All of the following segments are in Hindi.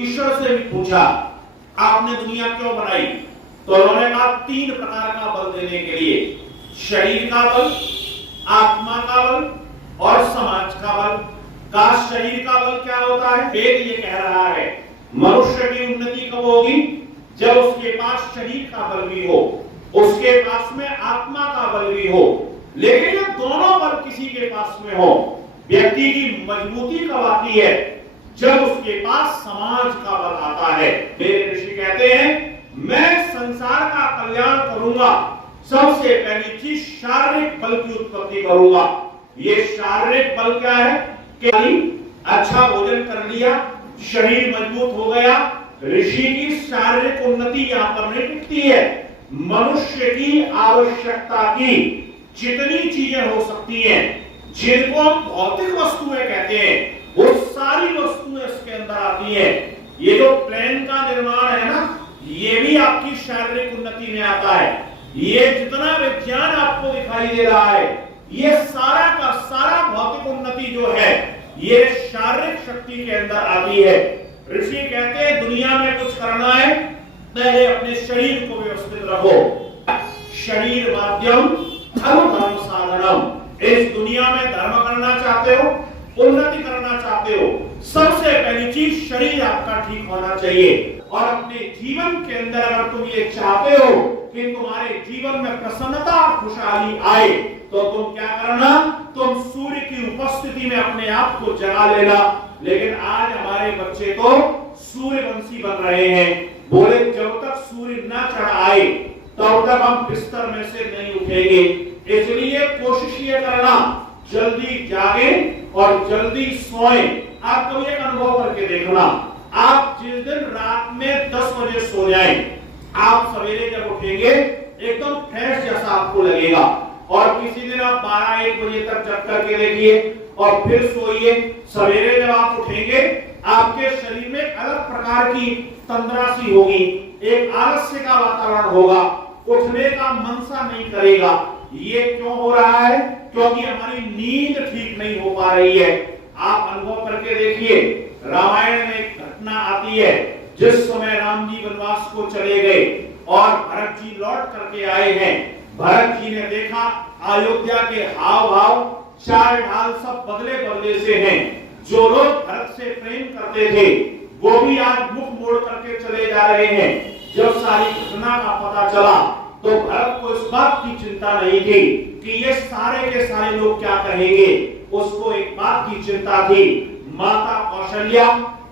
ईश्वर से भी पूछा आपने दुनिया क्यों बनाई, तो उन्होंने कहा 3 प्रकार का बल देने के लिए, शरीर का बल, आत्मा का बल और समाज का बल। का शरीर का बल क्या होता है? वेद ये कह रहा है मनुष्य की उन्नति कब होगी? जब उसके पास शरीर का बल भी हो, उसके पास में आत्मा का बल भी हो। लेकिन ये दोनों बल किसी के पास में हो, व्यक्ति की मजबूती कब आती है? जब उसके पास समाज का बल आता है। मेरे ऋषि कहते हैं मैं संसार का कल्याण करूंगा, सबसे पहली चीज शारीरिक बल की उत्पत्ति करूंगा। ये शारीरिक बल क्या है कि अच्छा भोजन कर लिया, शरीर मजबूत हो गया। ऋषि की शारीरिक उन्नति यहां पर नहीं टिकती है। मनुष्य की आवश्यकता की जितनी चीजें हो सकती हैं, जिनको हम भौतिक वस्तुएं कहते हैं, वो सारी वस्तुएं इसके अंदर आती हैं। ये जो प्लेन का निर्माण है ना, ये भी आपकी शारीरिक उन्नति में आता है। ये जितना विज्ञान आपको दिखाई दे रहा है, ये सारा का सारा भौतिक उन्नति जो है, ये शारीरिक शक्ति के अंदर आती है। ऋषि कहते हैं दुनिया में कुछ करना है, पहले अपने शरीर को व्यवस्थित रखो। शरीर माध्यम धर्म साधनम। इस दुनिया में धर्म करना चाहते हो, उन्नति करना चाहते हो, सबसे पहली चीज शरीर आपका ठीक होना चाहिए। और अपने जीवन के अंदर अगर तुम ये चाहते हो कि तुम्हारे जीवन में प्रसन्नता और खुशहाली आए, तो तुम क्या करना? तुम सूर्य की उपस्थिति में अपने आप को जगा लेना। लेकिन आज हमारे बच्चे तो सूर्यवंशी बन रहे हैं। बोले जब तक सूर्य न चढ़ आए तब तक हम बिस्तर में से नहीं उठेंगे। इसलिए कोशिश ये करना जल्दी जागे और जल्दी सोएं। आप कभी एक अनुभव करके देखना, आप जिस दिन रात में 10 बजे सो जाएं, आप सवेरे जब उठेंगे एकदम फ्रेश जैसा आपको लगेगा। और किसी दिन आप 12-1 बजे तक जग करके देखिए और फिर सोइए, सवेरे जब आप उठेंगे आपके शरीर में अलग प्रकार की तंद्रासी होगी, एक आलस्य का वातावरण होगा, उठने का मन सा नहीं करेगा। ये क्यों हो रहा है? क्योंकि हमारी नींद ठीक नहीं हो पा रही है। आप अनुभव करके देखिए, रामायण में एक घटना आती है जिस समय राम जी वनवास को चले गए और भरत जी लौट करके आए हैं। भरत जी ने देखा अयोध्या के हाव भाव, चाल ढाल सब बदले बदले से हैं। जो लोग भरत से प्रेम करते थे वो भी आज मुख मोड़ करके चले जा रहे हैं। जब सारी घटना का पता चला तो भरत को इस बात की चिंता नहीं थी कि ये सारे के सारे लोग क्या कहेंगे। उसको एक बात की चिंता थी, माता कौशल्या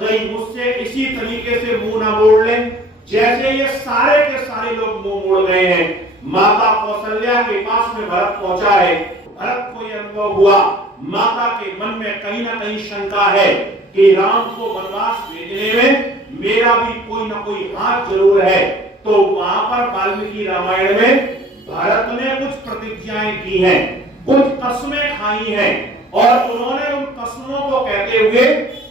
कहीं मुझसे इसी तरीके से मुंह ना मोड़ लें जैसे ये सारे के सारे लोग मुंह मोड़ गए हैं। माता कौशल्या के पास में भरत पहुंचा है। भरत को यह अनुभव हुआ, माता के मन में कहीं ना कहीं शंका है कि राम को वनवास भेजने में मेरा भी कोई ना कोई हाथ जरूर है। तो वहां पर वाल्मीकि रामायण में भरत ने कुछ प्रतिज्ञाएं की हैं, कुछ कस्में खाई हैं और उन्होंने उन कस्मों को कहते हुए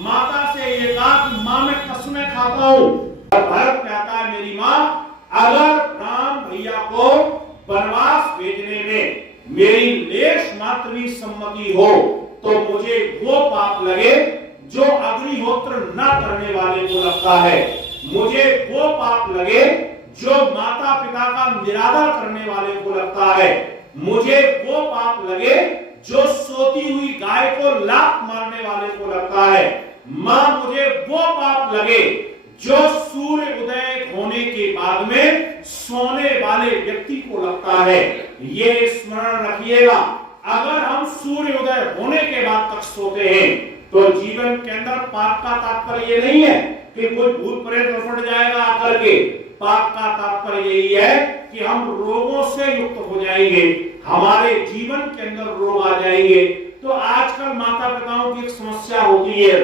माता से ये कहा कि मां मैं कस्में खाता हूं। और भरत कहता है मेरी मां, अगर राम भैया को वनवास भेजने में मेरी लेश मात्र भी सम्मति हो तो मुझे वो पाप लगे जो अग्निहोत्र न करने वाले को लगता है, मुझे वो पाप लगे जो माता पिता का निरादर करने वाले को लगता है, मुझे वो पाप लगे जो सोती हुई गाय को लात मारने वाले को लगता है, मां मुझे वो पाप लगे जो सूर्य उदय होने के बाद में सोने वाले व्यक्ति को लगता है। ये स्मरण रखिएगा, अगर हम सूर्य उदय होने के बाद तक सोते हैं तो जीवन के अंदर पाप का तात्पर्य ये नहीं है कि कोई भूत प्रेत लौट जाएगा आकर के। पाप का तात्पर्य यही है कि हम रोगों से युक्त हो जाएंगे, हमारे जीवन के अंदर रोग आ जाएंगे। तो आजकल माता पिताओं की एक समस्या होती है,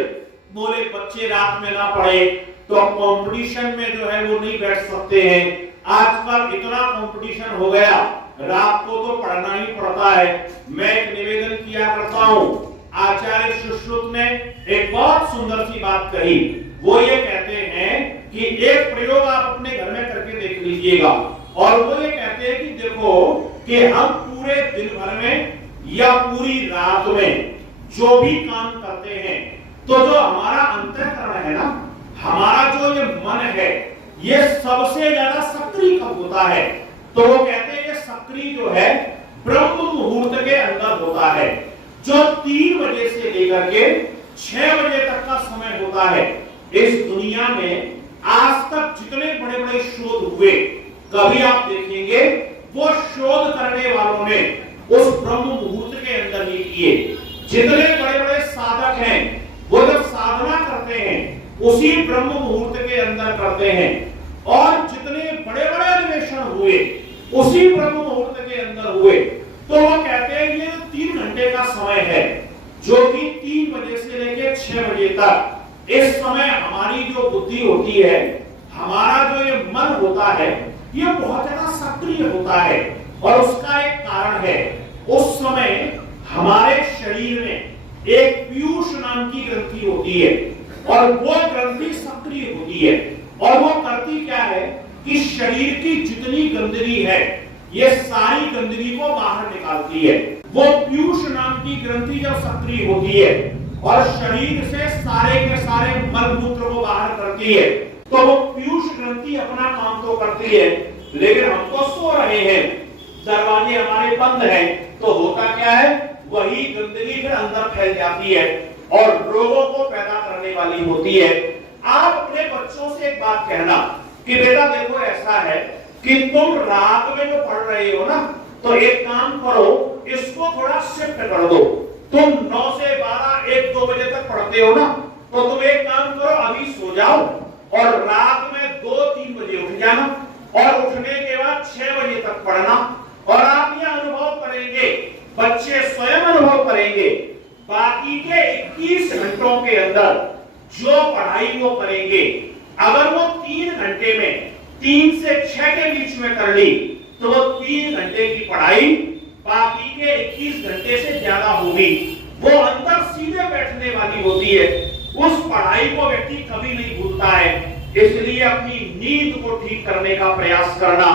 बोले बच्चे रात में ना पढ़े तो कंपटीशन में जो है वो नहीं बैठ सकते हैं। आजकल इतना कंपटीशन हो गया, रात को तो पढ़ना ही पड़ता है। मैं एक निवेदन किया करता हूँ, आचार्य सुश्रुत ने एक बहुत सुंदर सी बात कही। वो ये कहते हैं कि एक प्रयोग आप अपने घर में करके देख लीजिएगा, और वो ये कहते हैं कि देखो कि हम पूरे दिन भर में या पूरी रात में जो भी काम करते हैं, तो जो हमारा अंतःकरण है ना, हमारा जो ये मन है ये सबसे ज्यादा सक्रिय कब होता है? तो वो कहते हैं ये सक्रिय जो है ब्रह्म मुहूर्त के अंदर होता है, जो 3 बजे से लेकर के 6 बजे तक का समय होता है। इस दुनिया में आज तक जितने बड़े बड़े शोध हुए, कभी आप देखेंगे वो शोध करने वालों ने उस ब्रह्म मुहूर्त के अंदर ही किए। जितने बड़े बड़े साधक हैं वो जब साधना करते हैं उसी ब्रह्म मुहूर्त के अंदर करते हैं, और जितने बड़े बड़े अन्वेषण हुए उसी ब्रह्म मुहूर्त के अंदर हुए। तो वो कहते हैं ये 3 घंटे का समय है, जो कि 3 बजे से लेकर 6 बजे तक, इस समय हमारी जो बुद्धि होती है, हमारा जो ये मन होता है, ये बहुत ज्यादा सक्रिय होता है। और उसका एक कारण है, उस समय हमारे शरीर में एक पीयूष नाम की ग्रंथि होती है, और वो ग्रंथि सक्रिय होती है। और वो करती क्या है कि शरीर की जितनी गंदगी है ये सारी गंदगी को बाहर निकालती है। वो पीयूष नाम की ग्रंथि जब सक्रिय होती है और शरीर से सारे के सारे मल मूत्र को बाहर करती है, तो वो पीयूष ग्रंथि अपना काम तो करती है, लेकिन हम तो सो रहे हैं, दरवाजे हमारे बंद हैं, तो होता क्या है, वही गंदगी फिर अंदर फैल जाती है और रोगों को पैदा करने वाली होती है। आप अपने बच्चों से एक बात कहना कि बेटा देखो ऐसा है कि तुम रात में जो पढ़ रहे हो ना, तो एक काम करो, इसको थोड़ा शिफ्ट कर दो। तुम 9 से 12 1-2 बजे तक पढ़ते हो ना, तो तुम एक काम करो, अभी सो जाओ और रात में 2-3 बजे उठ जाना, और उठने के बाद 6 बजे तक पढ़ना। और आप ये अनुभव करेंगे, बच्चे स्वयं अनुभव करेंगे, बाकी के 21 घंटों के अंदर जो पढ़ाई वो करेंगे, अगर वो 3 घंटे में 3 से 6 के बीच में कर ली, तो वो 3 घंटे की पढ़ाई बाकी के 21 घंटे से ज्यादा होगी। वो अंदर सीधे बैठने वाली होती है। उस पढ़ाई को व्यक्ति कभी नहीं भूलता है। इसलिए अपनी नींद को ठीक करने का प्रयास करना,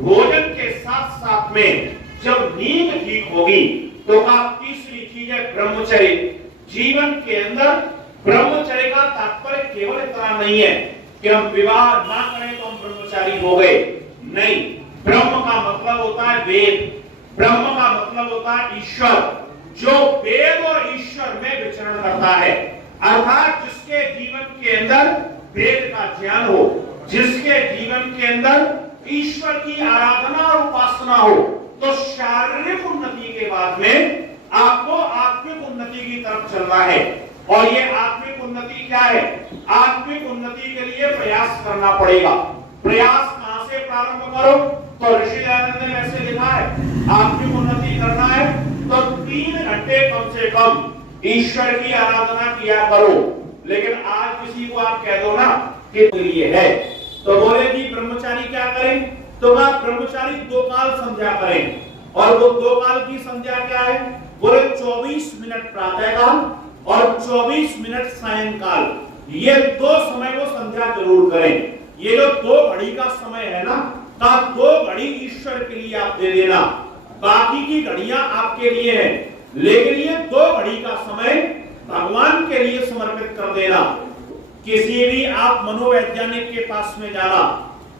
भोजन के साथ साथ में जब नींद ठीक होगी, तो तीसरी चीज है ब्रह्मचर्य। जीवन के अंदर ब्रह्मचर्य का तात्पर्य केवल इतना नहीं है कि हम विवाह ना करें तो हम ब्रह्मचारी हो गए, नहीं। ब्रह्म का मतलब होता है वेद, ब्रह्म का मतलब होता है ईश्वर, जो वेद और ईश्वर में विचरण करता है। अर्थात जिसके जीवन के अंदर वेद का ज्ञान हो, जिसके जीवन के अंदर ईश्वर की आराधना और उपासना हो, तो शारीरिक उन्नति के बाद में आपको आत्मिक उन्नति की तरफ चलना है। और ये आत्मिक उन्नति क्या है? आत्मिक उन्नति के लिए प्रयास करना पड़ेगा। प्रयास कहां से प्रारंभ करो? तो ऋषि दयानंद ने ऐसे लिखा है, आत्मिक उन्नति करना है तो 3 घंटे कम से कम ईश्वर की आराधना किया करो। लेकिन आज किसी को आप कह दो ना कि ये है, तो बोले कि ब्रह्मचारी क्या करें? तो आप ब्रह्मचारी 2 काल संध्या करें। और वो 2 काल की संध्या क्या है? बोले 24 मिनट प्रातः काल और 24 मिनट सायंकाल, ये 2 समय को संध्या जरूर करें। ये जो 2 घड़ी का समय है ना, का 2 घड़ी ईश्वर के लिए आप दे देना, बाकी की घड़ियां आपके लिए है, लेकिन ये 2 घड़ी का समय भगवान के लिए समर्पित कर देना। किसी भी आप मनोवैज्ञानिक के पास में जाना,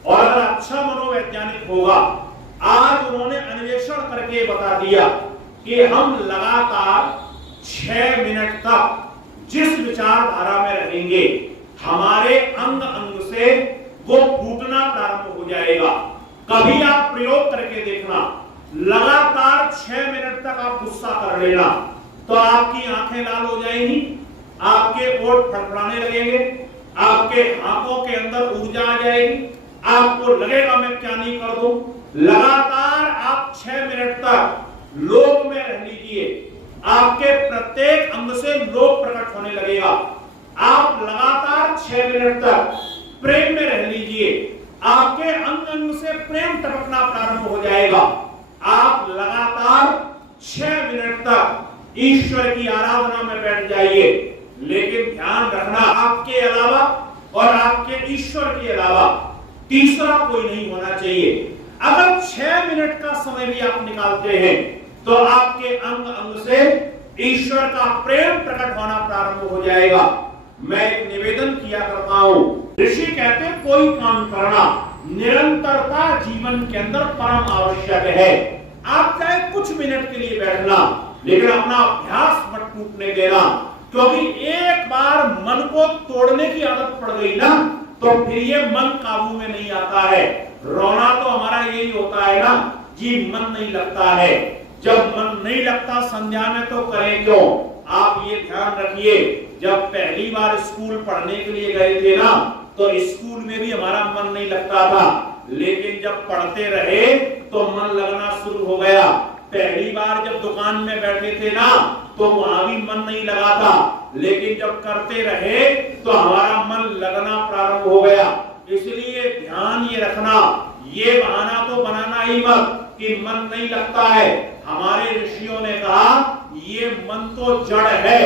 और अगर अच्छा मनोवैज्ञानिक होगा, आज उन्होंने अन्वेषण करके बता दिया कि हम लगातार 6 मिनट तक जिस विचारधारा में रहेंगे, हमारे अंग अंग से वो फूटना प्रारंभ हो जाएगा। कभी आप प्रयोग करके देखना, लगातार 6 मिनट तक आप गुस्सा कर लेना, तो आपकी आंखें लाल हो जाएंगी, आपके ओठ फड़फड़ाने लगेंगे, आपके आंखों के अंदर ऊर्जा आ जाएगी, आपको लगेगा मैं क्या नहीं कर दूं। लगातार आप 6 मिनट तक लोभ में रह लीजिए, आपके प्रत्येक अंग से लोभ प्रकट होने लगेगा। आप लगातार 6 मिनट तक प्रेम में रह लीजिए, आपके अंग अंग से प्रेम टपकना प्रारंभ हो जाएगा। आप लगातार 6 मिनट तक ईश्वर की आराधना में बैठ जाइए। लेकिन ध्यान रखना, आपके अलावा और आपके ईश्वर के अलावा तीसरा कोई नहीं होना चाहिए। अगर 6 मिनट का समय भी आप निकालते हैं, तो आपके अंग अंग से ईश्वर का प्रेम प्रकट होना प्रारंभ हो जाएगा। मैं एक निवेदन किया करता हूं। ऋषि कहते हैं कोई काम करना निरंतरता जीवन के अंदर परम आवश्यक है। आप चाहे कुछ मिनट के लिए बैठना, लेकिन अपना अभ्यास मत टूटने देना, क्योंकि एक बार मन को तोड़ने की आदत पड़ गई ना, तो फिर ये मन काबू में नहीं आता है। रोना तो हमारा यही होता है ना जी, मन नहीं लगता है। जब मन नहीं लगता संध्या में तो करें क्यों? आप ये ध्यान रखिए, जब पहली बार स्कूल पढ़ने के लिए गए थे ना, तो स्कूल में भी हमारा मन नहीं लगता था, लेकिन जब पढ़ते रहे तो मन लगना शुरू हो गया। पहली बार जब दुकान में बैठे थे ना, तो वहां भी मन नहीं लगा था, लेकिन जब करते रहे तो हमारा मन लगना प्रारंभ हो गया। इसलिए ध्यान ये रखना, ये बहाना तो बनाना ही मत कि मन नहीं लगता है। हमारे ऋषियों ने कहा ये मन तो जड़ है,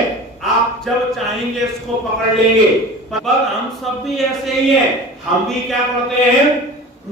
आप जब चाहेंगे इसको पकड़ लेंगे। पर हम सब भी ऐसे ही हैं, हम भी क्या करते हैं,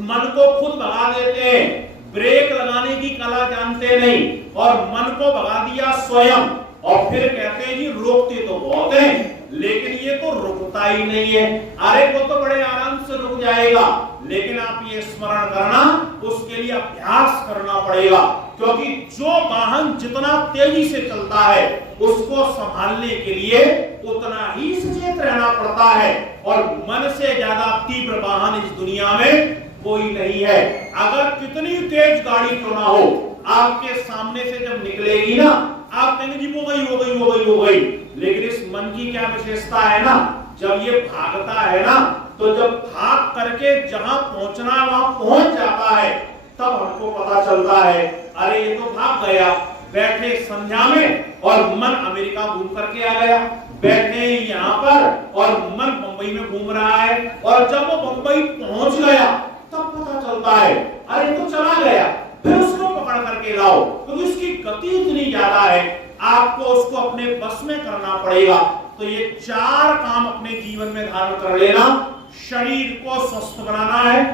मन को खुद भगा देते हैं, ब्रेक लगाने की कला जानते नहीं, और मन को भगा दिया स्वयं, और फिर कहते हैं जी रोकते तो बहुत हैं, लेकिन ये तो रुकता ही नहीं है। अरे वो तो बड़े आराम से रुक जाएगा, लेकिन आप ये स्मरण करना, उसके लिए अभ्यास करना पड़ेगा, क्योंकि जो वाहन जितना तेजी से चलता है उसको संभालने के लिए उतना ही सचेत रहना पड़ता है, और मन से ज्यादा तीव्र वाहन इस दुनिया में कोई नहीं है। अगर कितनी तेज गाड़ी क्यों ना हो, आपके सामने से जब निकलेगी ना, आप कहेंगे जी वो गई वो गई वो गई वो गई, लेकिन इस मन की क्या विशेषता है ना, जब ये भागता है ना, तो जब भाग करके जहां पहुंचना है वहां पहुंच जाता है, तब हमको पता चलता है अरे ये तो भाग गया। बैठे संध्या में और मन अमेरिका घूम करके आ गया, बैठे यहाँ पर और मन मुंबई में घूम रहा है, और जब वो मुंबई पहुंच गया तब पता चलता है अरे तो चला गया। फिर उसको पकड़ करके लाओ, क्योंकि उसकी गति इतनी ज्यादा है, आपको उसको अपने बस में करना पड़ेगा। तो ये चार काम अपने जीवन में धारण कर लेना। शरीर को स्वस्थ बनाना है,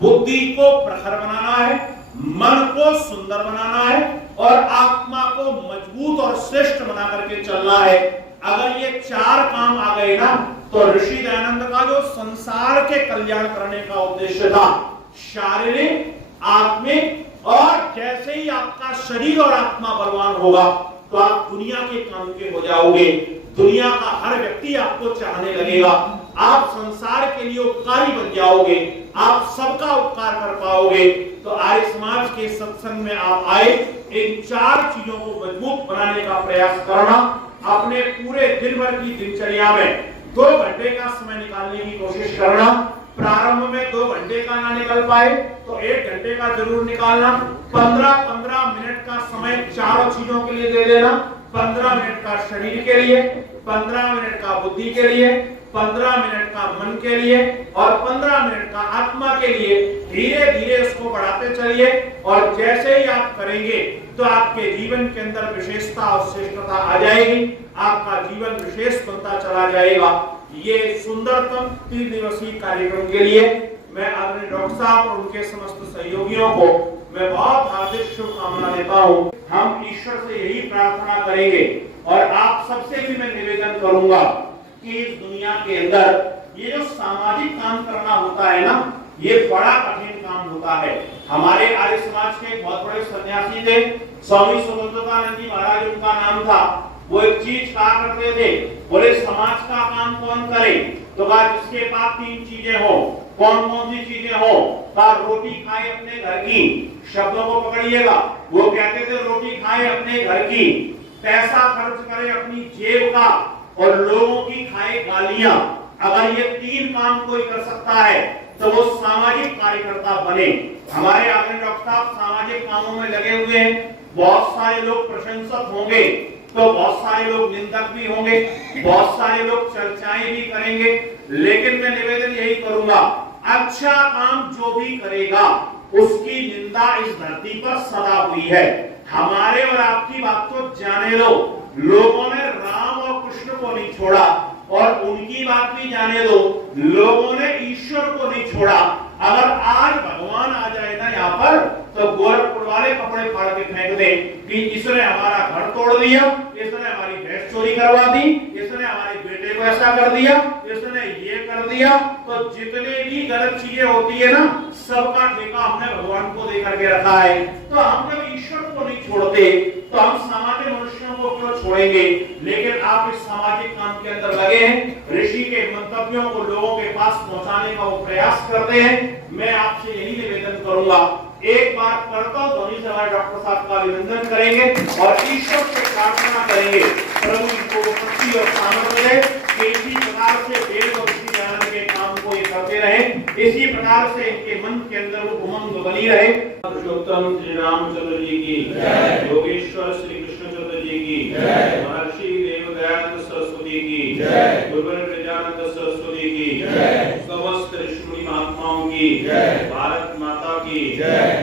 बुद्धि को प्रखर बनाना है, मन को सुंदर बनाना है, और आत्मा को मजबूत और श्रेष्ठ बना करके चलना है। अगर ये चार काम आ गए ना, तो ऋषि दयानंद का जो संसार के कल्याण करने का उद्देश्य था, शारीरिक, आत्मिक, और जैसे ही आपका शरीर और आत्मा बलवान होगा तो आप दुनिया के काम के हो जाओगे, दुनिया का हर व्यक्ति आपको चाहने लगेगा, आप संसार के लिए उपकारी बन जाओगे, आप सबका उपकार कर पाओगे। तो आर्य समाज के सत्संग में आप आए, इन चार चीजों को मजबूत बनाने का प्रयास करना। अपने पूरे दिन भर की दिनचर्या में 2 घंटे का समय निकालने की कोशिश करना। प्रारंभ में 2 घंटे का ना निकल पाए तो 1 घंटे का जरूर निकालना। 15-15 मिनट का समय चारों चीजों के लिए दे देना। 15 मिनट का शरीर के लिए, 15 मिनट का बुद्धि के लिए, 15 मिनट का मन के लिए, और 15 मिनट का आत्मा के लिए। धीरे धीरे इसको बढ़ाते चलिए, और जैसे ही आप करेंगे तो आपके जीवन के अंदर विशेषता और श्रेष्ठता आ जाएगी, आपका जीवन विशेष बनता चला जाएगा। ये सुंदरतम 3 दिवसीय कार्यक्रम के लिए मैं आदरणीय डॉक्टर साहब और उनके समस्त सहयोगियों को मैं बहुत हार्दिक शुभकामना देता हूँ। हम ईश्वर से यही प्रार्थना करेंगे, और आप सबसे भी मैं निवेदन करूंगा कि इस दुनिया के अंदर ये जो सामाजिक काम करना होता है ना, ये बड़ा कठिन काम होता है। हमारे आर्य समाज के बहुत बड़े सन्यासी थे, स्वामी सुबोधानंद जी महाराज उनका नाम था। वो एक चीज कहा करते थे, बोले समाज का काम कौन करे, तो कहा जिसके पास 3 चीजें हो। कौन कौन सी चीजें हो? कहा रोटी खाए अपने घर की, शब्दों को पकड़िएगा, वो कहते थे रोटी खाए अपने घर की, पैसा खर्च करे अपनी जेब का, और लोगों की खाए गालियां। अगर ये 3 काम कोई कर सकता है तो वो सामाजिक कार्यकर्ता बने। हमारे आदरणीय डॉक्टर साहब सामाजिक कामों में लगे हुए हैं। बहुत सारे लोग प्रशंसक होंगे तो बहुत सारे लोग निंदक भी होंगे, बहुत सारे लोग चर्चाएं भी करेंगे, लेकिन मैं निवेदन यही करूंगा, अच्छा काम जो भी करेगा उसकी निंदा इस धरती पर सदा हुई है। हमारे और आपकी बात को जाने लो, लोगों ने राम और कृष्ण को नहीं छोड़ा, और उनकी बात भी जाने दो, लोगों ने ईश्वर को नहीं छोड़ा। अगर आज भगवान आ जाए ना यहाँ पर, तो गोरखपुर वाले कपड़े फाड़ के फेंक दे कि इसने हमारा घर तोड़ दिया, इसने हमारी भैंस चोरी करवा दी, इसने हमारे बेटे को वैसा कर दिया, इसने ये कर दिया, तो जितने भी गलत चीजें होती है ना, सबका ठेका हमने भगवान को दे करके रखा है। तो हम जब ईश्वर को नहीं छोड़ते तो हम सामाजिक मनुष्यों को क्यों छोड़ेंगे? लेकिन आप इस सामाजिक काम के अंदर लगे हैं, ऋषि के मंतव्यों को लोगों के पास पहुंचाने का वो प्रयास करते हैं। मैं आपसे यही निवेदन करूंगा, एक बार करता ध्वनि से हमारे डॉक्टर साहब का अभिनंदन करेंगे और ईश्वर से प्रार्थना करेंगे प्रभु इनको शक्ति और सामर्थ्य दे कि इसी प्रकार से वेद और ऋषि ज्ञान के काम को ये करते रहे, इसी प्रकार से इनके मन के अंदर वो उमंग बनी रहे। पुरुषोत्तम श्री रामचंद्र जी की जय, योगेश्वर श्री कृष्णचंद्र जी की जय, महर्षि देवदयानंद सरस्वती की जय, गुरुवर विद्यानंद सरस्वती की जय, समस्त ऋषि महात्माओं की जय, भारत माता की जय।